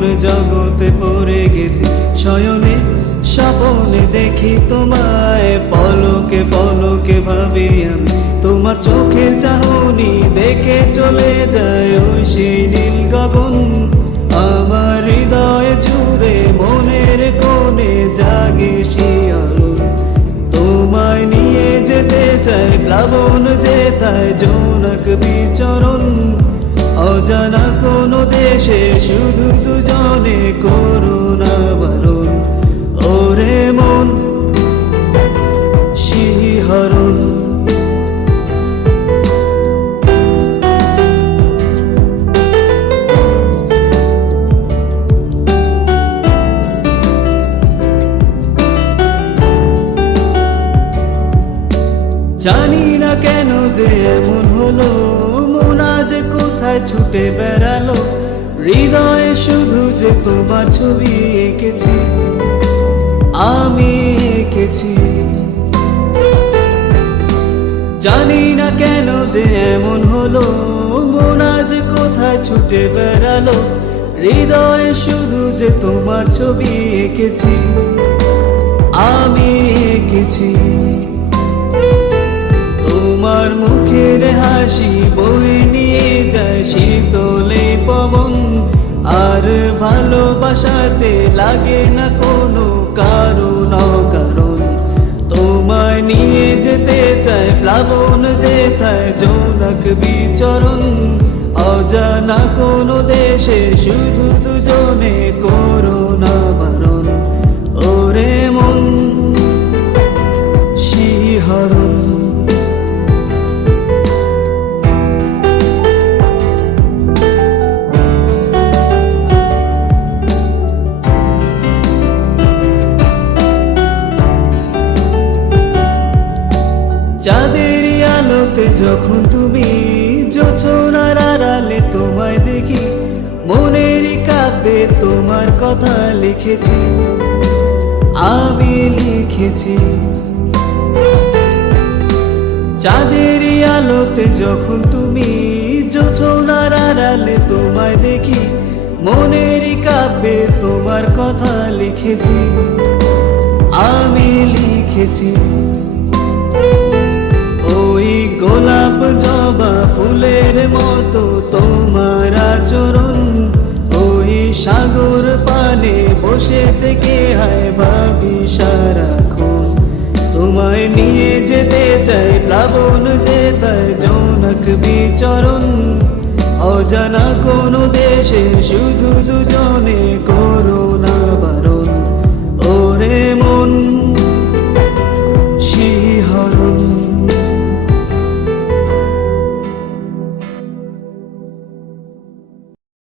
কোন জগতে পড়ে গেছি শয়নে স্বপনে দেখি তোমায় পলকে পলকে ভাবি আমি তোমার চোখের চাহনি দেখে চলে যায় ওই সেই নীল গগন আমার হৃদয় জুড়ে মনের কোণে জাগে শিহরণ তোমায় নিয়ে যেতে চাই প্লাবন যেতায় জোনাক বিচরণ অজানা কোনো দেশে শুধু দুজনে করুণা বারণ ওরে মন শিহরণ জানি না কেন যে এমন হলো মন আজ কোথায় ছুটে বেড়ালো হৃদয়ে শুধু যে তোমার ছবি এঁকেছি আমি এঁকেছি জানি না কেন যে এমন হলো মন আজ কোথায় ছুটে বেড়ালো হৃদয়ে শুধু যে তোমার ছবি এঁকেছি আমি এঁকেছি তোমার মুখের হাসি বয়ে নিয়ে যায় শীতলে পবন আর ভালোবাসাতে লাগে না কোনো কারণ অকারণ তোমায় নিয়ে যেতে চায় প্লাবন যেথায় জোনাক বিচরণ অজানা কোনো দেশে শুধু দুজনে করোনা বারণ ওরে মন শিহরণ চাঁদের আলোতে যখন তুমি জোছনার আড়ালে তোমায় দেখি মনের কাব্যে তোমার কথা লিখেছি আমি লিখেছি চাঁদের আলোতে যখন তুমি জোছনার আড়ালে তোমায় দেখি মনের কাব্যে তোমার কথা লিখেছি আমি লিখেছি ওই গোলাপ জবা ফুলের মতো তোমার আচরণ ওই সাগর পানে বসে থেকে হায় ভাবি সারাক্ষণ তোমায় নিয়ে যেতে চাই প্লাবন যেতায় জোনাক বিচরণ অজানা কোনো দেশে শুধু দুজনে করো